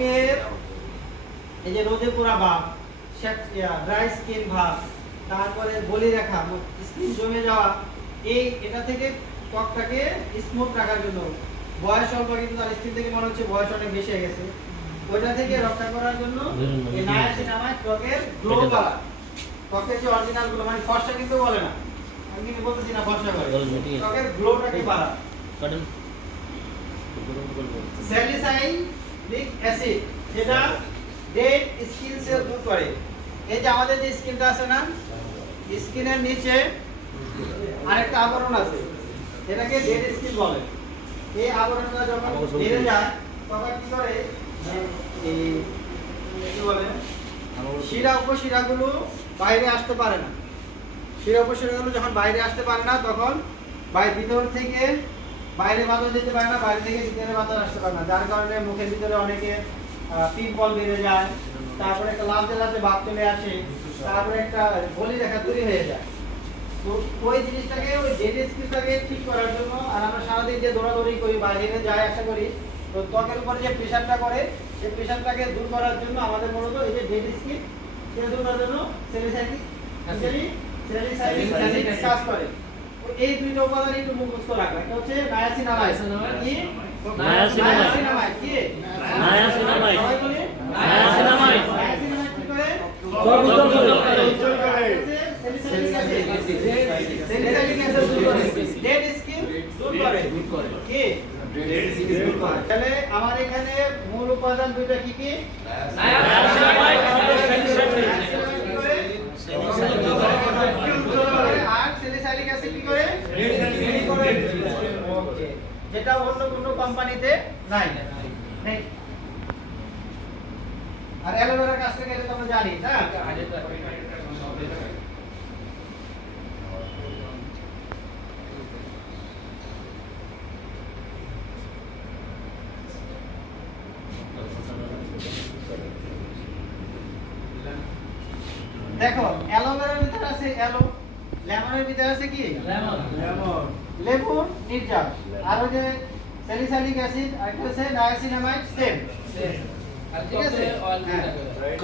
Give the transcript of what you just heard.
ত্বকের এই যে রোদে পোড়া ভাব, ড্রাই স্কিন ভাব, তারপরে বলি রেখা, স্কিন জমে যাওয়া, এটা থেকে ত্বকটাকে স্মুথ রাখার জন্য, বয়স অল্প কিন্তু তার স্কিন থেকে মনে হচ্ছে বয়স অনেক বেশি হয়ে গেছে, ওইটা থেকে রক্ষা করার জন্য এই নায়াসিনামাইড ত্বকের গ্লো করা, ত্বকের যে অরিজিনাল গুলো মানে ফর্সা কিন্তু বলে না, আমি কিন্তু বলতেছি না ফর্সা করে, ত্বকের গ্লোটাকে বাড়ায়। স্যালিসাইলিক অ্যাসিড যেটা ডেড স্কিন সেল দূর করে। এই যে আমাদের যে স্কিনটা আছে না, স্কিনের নিচে আরেকটা আবরণ আছে, এটাকে ডেড স্কিন বলে। এই আবরণটা যখন বেড়ে যায় তখন কি করে, এই কি বলে, শিরা উপশিরাগুলো বাইরে আসতে পারে না। শিরা উপশিরাগুলো যখন বাইরে আসতে পারে না তখন ভিতর থেকে বাইরে বাতাস যেতে পারে না, বাইরে থেকে ভিতরে বাতাস আসতে পারে না, যার কারণে মুখের ভিতরে অনেকে পিম্পল বেড়ে যায়, তারপরে একটা লালচে লালচে ভাব চলে আসে, তারপরে একটা বলি রেখা তৈরি হয়ে যায়। তো ওই জিনিসটাকে, ওই ডেড স্কিনটাকে ঠিক করার জন্য, আর আমরা সারাদিন যে দৌড়াদৌড়ি করি, বাইরে যাই আসা করি, তো ত্বকের উপরে যে প্রেশারটা করে সেই প্রেশারটাকে দূর করার জন্য আমাদের মূলত এই যে ডেড স্কিন সেটা দূর করার জন্য স্যালিসাইলিক অ্যাসিড কাজ করে। এই দুইটা উপাদান একটু মুখস্থ রাখা। এটা হচ্ছে নায়াসিনামাইড। কি? নায়াসিনামাইড। কি? নায়াসিনামাইড। সবাই বলি নায়াসিনামাইড। নায়াসিনামাইড কি করে? স্যালিসাইলিক অ্যাসিড দূর করে। ডেড স্কিন দূর করে। কি? ডেড স্কিন দূর করে। তাহলে আমার এখানে মূল উপাদান দুইটা কি কি? নায়াসিনামাইড আর স্যালিসাইলিক অ্যাসিড কি করে? ওকে, যেটা অন্য কোনো কোম্পানিতে নাই। আর অ্যালোভেরা কাজটা গেলে তো আমরা জানি না। দেখো অ্যালোভেরার ভিতরে আছে অ্যালো, লেমনের ভিতরে আছে কি? লেমন। লেবু নির্যাস, আর ওই যে স্যালিসাইলিক অ্যাসিড আর একটা আছে নায়াসিনামাইড, সেম। ঠিক আছে।